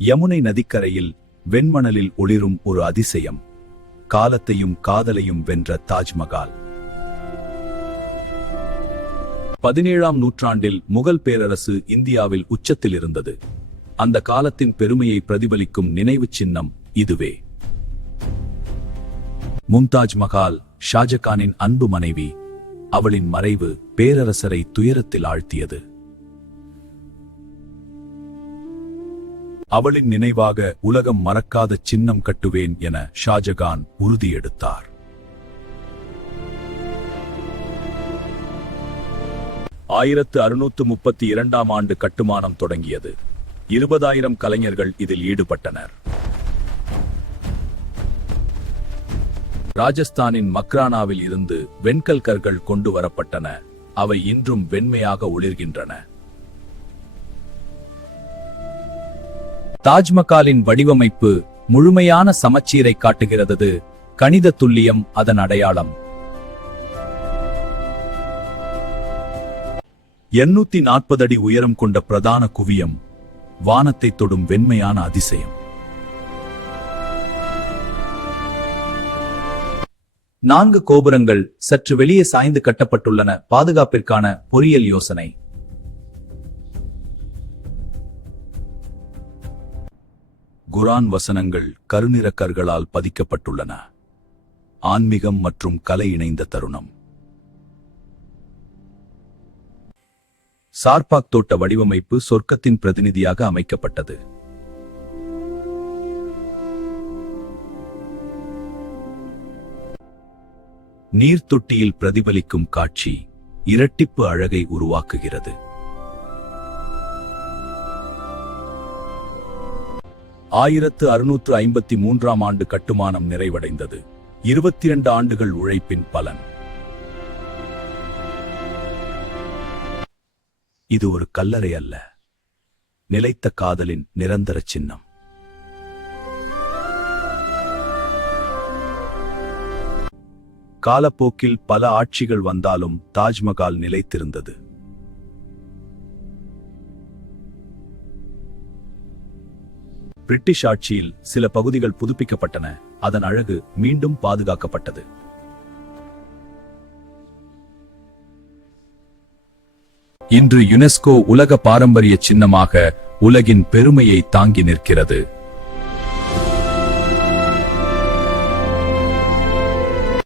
யமுனை நதிக்கரையில் வெண்மணலில் ஒளிரும் ஒரு அதிசயம். காலத்தையும் காதலையும் வென்ற தாஜ்மஹால். 17ஆம் நூற்றாண்டில் முகல் பேரரசு இந்தியாவில் உச்சத்தில் இருந்தது. அந்த காலத்தின் பெருமையை பிரதிபலிக்கும் நினைவு சின்னம் இதுவே. மும்தாஜ் மஹால் ஷாஜகானின் அன்பு மனைவி. அவளின் மறைவு பேரரசரை துயரத்தில் ஆழ்த்தியது. அவளின் நினைவாக உலகம் மறக்காத சின்னம் கட்டுவேன் என ஷாஜகான் உறுதியெடுத்தார். 1632ஆம் ஆண்டு கட்டுமானம் தொடங்கியது. 20,000 கலைஞர்கள் இதில் ஈடுபட்டனர். ராஜஸ்தானின் மக்ரானாவில் இருந்து வெண்கல் கற்கள் கொண்டு வரப்பட்டன. அவை இன்றும் வெண்மையாக ஒளிர்கின்றன. தாஜ்மஹாலின் வடிவமைப்பு முழுமையான சமச்சீரை காட்டுகிறது. கணித துல்லியம் அதன் அடையாளம். 840 அடி உயரம் கொண்ட பிரதான குவியம், வானத்தை தொடும் வெண்மையான அதிசயம். 4 கோபுரங்கள் சற்று வெளியே சாய்ந்து கட்டப்பட்டுள்ளன. பாதுகாப்பிற்கான பொறியியல் யோசனை. குர்ஆன் வசனங்கள் கருநிற கற்களால் பதிக்கப்பட்டுள்ளன. ஆன்மீகம் மற்றும் கலை இணைந்த தருணம். சார்பாக் தோட்ட வடிவமைப்பு சொர்க்கத்தின் பிரதிநிதியாக அமைக்கப்பட்டது. நீர்த்தொட்டியில் பிரதிபலிக்கும் காட்சி இரட்டிப்பு அழகை உருவாக்குகிறது. 1653ஆம் ஆண்டு கட்டுமானம் நிறைவடைந்தது. 22 ஆண்டுகள் உழைப்பின் பலன். இது ஒரு கல்லறை அல்ல, நிலைத்த காதலின் நிரந்தர சின்னம். காலப்போக்கில் பல ஆட்சிகள் வந்தாலும் தாஜ்மஹால் நிலைத்திருந்தது. பிரிட்டிஷ் ஆட்சியில் சில பகுதிகள் புதுப்பிக்கப்பட்டன. அதன் அழகு மீண்டும் பாதுகாக்கப்பட்டது. இன்று யுனெஸ்கோ உலக பாரம்பரிய சின்னமாக உலகின் பெருமையை தாங்கி நிற்கிறது.